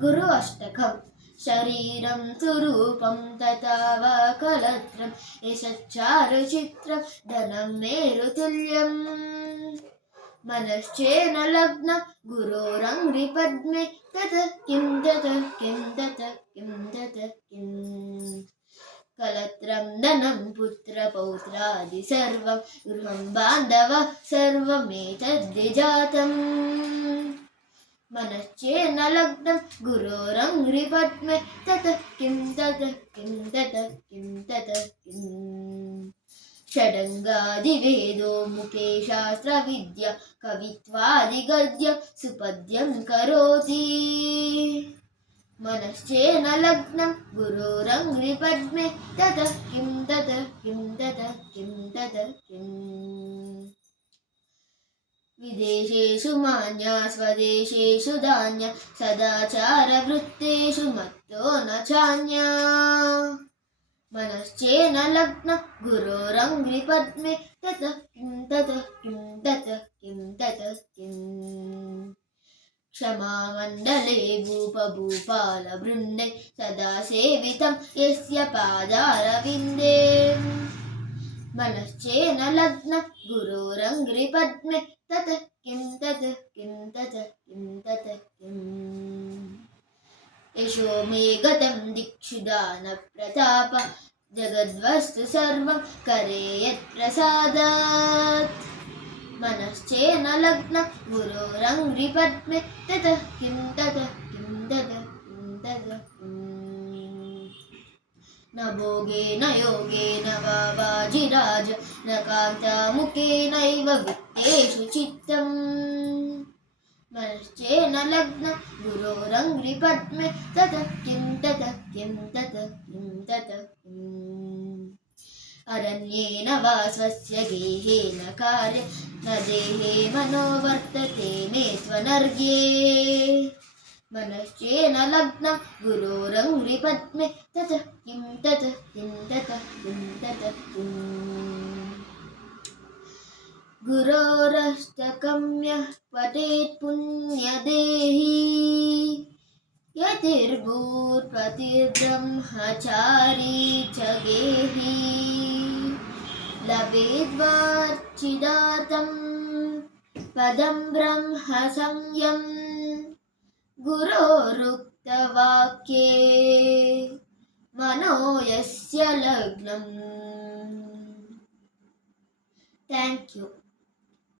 गुरु अष्टकम् शरीरं स्वरूपं तथा वा कलत्रं यशच्चारुचित्रं धनं मेरुतुल्यम् मनश्चेन लग्नं गुरोरङ्घ्रिपद्मे ततः किं ततः किं ततः किं ततः किम् कलत्रं धनं पुत्रपौत्रादि सर्वं गृहं बान्धवः सर्वमेतद्विजातम् मनश्चेन लग्नं गुरोरङ्घ्रिपद्मे ततः किं ततः किं ततः किं ततः किम् षडङ्गादिवेदो मुखे शास्त्रविद्या कवित्वादिगद्यं सुपद्यं करोति मनश्चेन लग्नं गुरोरङ्घ्रिपद्मे ततः किं ततः किं ततः किं ततः किम् विदेशेषु मान्या स्वदेशेषु धान्या सदाचारवृत्तेषु मत्तो न चान्या मनश्चेन लग्नं गुरोरङ्घ्रिपद्मे ततः किं ततः किं ततः किं ततः किम् क्षमामण्डले भूपभूपालवृन्दै सदा सेवितं यस्य पादारविन्दे मनश्चेन लग्नं गुरोरङ्घ्रिपद्मे ततः किं ततः किं ततः किं ततः किम् यशो मे गतं दिक्षु दानप्रताप जगद्वस्तु सर्वं करे यत्प्रसादात् मनश्चेन लग्नं गुरोरङ्घ्रिपद्मे ततः किं ततः किं ततः किं ततः किम् न भोगेन योगेन वा वाजिराज न कान्तामुखेनैव वित्तेषु चित्तम् मनश्चेन लग्नं गुरोरङ्घ्रिपद्मे ततः किं ततः किं ततः किं ततः किम् अरण्येन वा स्वस्य गेहेन कार्य न देहे मनो वर्तते मे त्वनर्घ्ये मनश्चेन लग्नं गुरोरङ्घ्रिपद्मे ततः किं ततः किं ततः किं ततः किम् गुरोरष्टकं यः पठेत् पुण्यदेही यतिर्भूर्पतिर्ब्रह्मचारी च गेही लभेद्वार्चिदातं पदं ब्रह्म संयम् गुरोरुक्तवाक्ये मनो यस्य लग्नम्। Thank you.